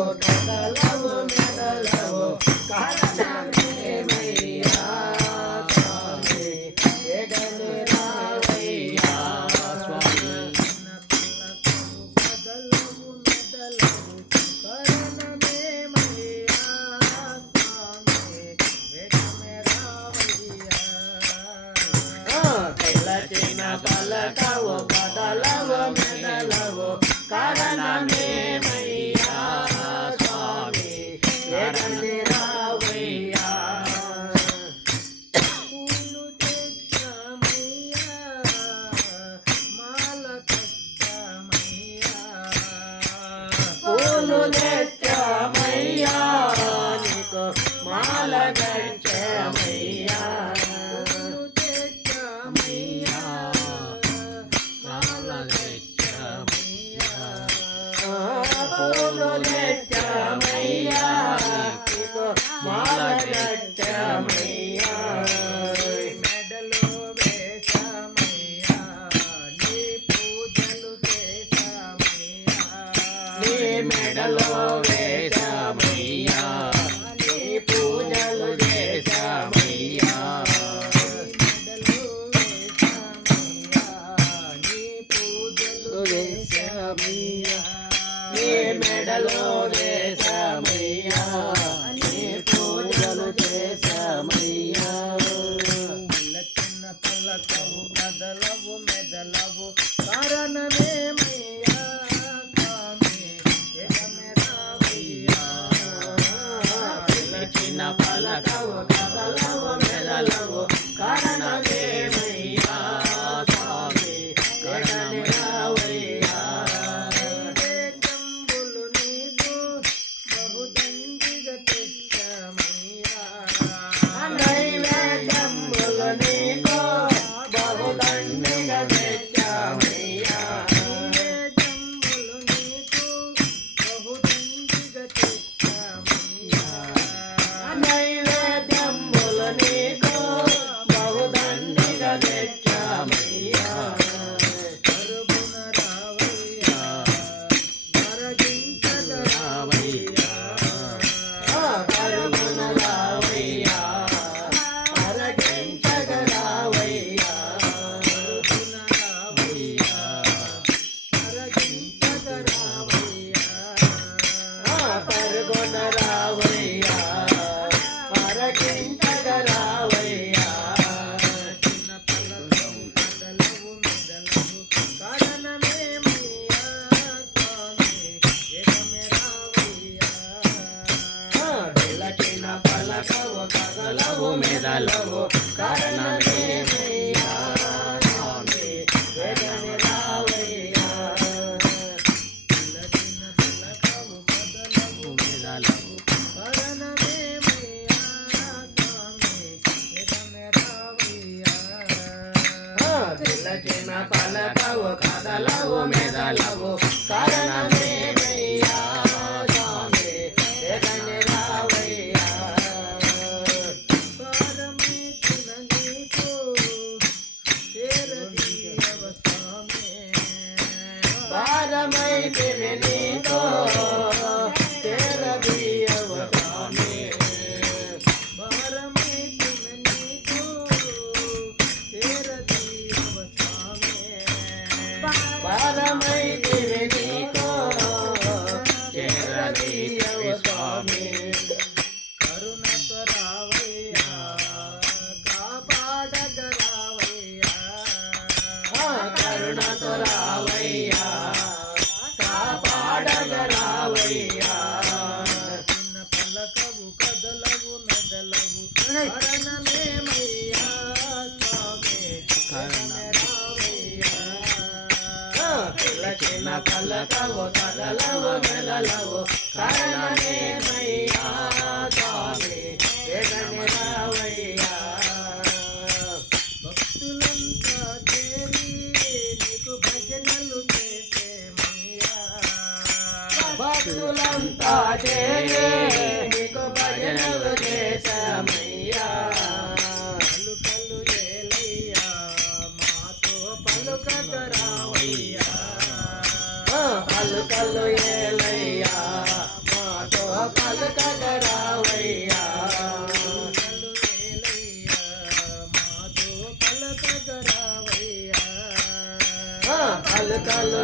కదలవు మెదలవు కారణమేమయ్యా స్వామి ఎగని రావయ్యా స్వామి కదలవు మెదలవు కారణమేమయ్యా స్వామి ఎగని రావయ్యా పిలచిన పలకవు కదలవు మెదలవు కారణమేమయ్యా స్వామి ఎగని రావయ్యా పూలు తెచ్చమయ్యా మాల కట్టమయ్యా పూలు తెచ్చమయ్యా నీకు మాల కట్టమయ్యా పూలు తెచ్చమయ్యా మాల కట్టమయ్యా పూలు తెచ్చమయ్యా నీకు మాల కట్టమయ్యా మెడలో వేసమయ్యా నీ పూజలు చేసమయ్యా నీ మెడలో వేసమయ్యా నీ పూజలు చేసమయ్యా మెడలో వేసమయ్యా నీ పూజలు చేసమయ్యా నీ మెడలో వేసమయ్యా నీ పూజలు చేసమయ్యా చిన్న పలకవు కదలవు మెదలవు కారణమేమయ్యా స్వామి ఎగమెరావయ్యా చిన్న పలకవు కదలవు మెదలవు కారణమేమయ్యా స్వామి ఎగమెరావయ్యా నైవేద్యంబులు నీకు బహుదండిగా తెచ్చమయ్యా నైవేద్యంబులు నీకు బహుదండిగా తెచ్చమయ్యా నైవేద్యంబులు నీకు బహుదండిగా తెచ్చమయ్యా నైవేద్యంబులు నీకు బహుదండిగా తెచ్చమయ్యా కరుణ రావయ్యా మరగించగ రావయ్యా కరుణ రావయ్యా మరగించగ రావయ్యా కరుణ రావయ్యా మరగించగ రావయ్యా కరుణ రావయ్యా మరగించగ రావయ్యా చిన్న పలకవు కదలవు మెదలవు కారణమేమయ్యా స్వామి ఎగమెరావయ్యా పిలచిన పలకవు కదలవు మెదలవు కారణమేమయ్యా స్వామి ఎగని రావయ్యా పిలచిన పలకవు కదలవు మెదలవు కారణమేమయ్యా స్వామి ఎగని రావయ్యా పిలచిన పలకవు కదలవు మెదలవు కారణమేమయ్యా స్వామి ఎగని రావయ్యా పారమితున నీకు చేరదీయవ స్వామి పారమైతిని నీకు చేరదీయవ స్వామి పారమైతిన నీకు చేరదీయవ స్వామి పారమైతిని నీకు చేరదీయవ స్వామి కరుణతో రావయ్యా కాపాడగ రావయ్యా కరుణతో రావయ్యా కాపాడగ రావయ్యా చిన్న పలకవు కదలవు మెదలవు కారణమేమయ్యా స్వామి రావయ్యా పిలచిన పలకవు కదలవు మెదలవు కారణమేమయ్యా స్వామి ఎగని రావయ్యా భక్తులంతా చేరి నీకు భజనలు చేసేమయ్యా భక్తులంతా చేరి నీకు భజనలు చేసేమయ్యా పలుకలు ఏలయ్యా మాతో పలుకగ రావయ్యా పలుకలు ఏలయ్యా కలు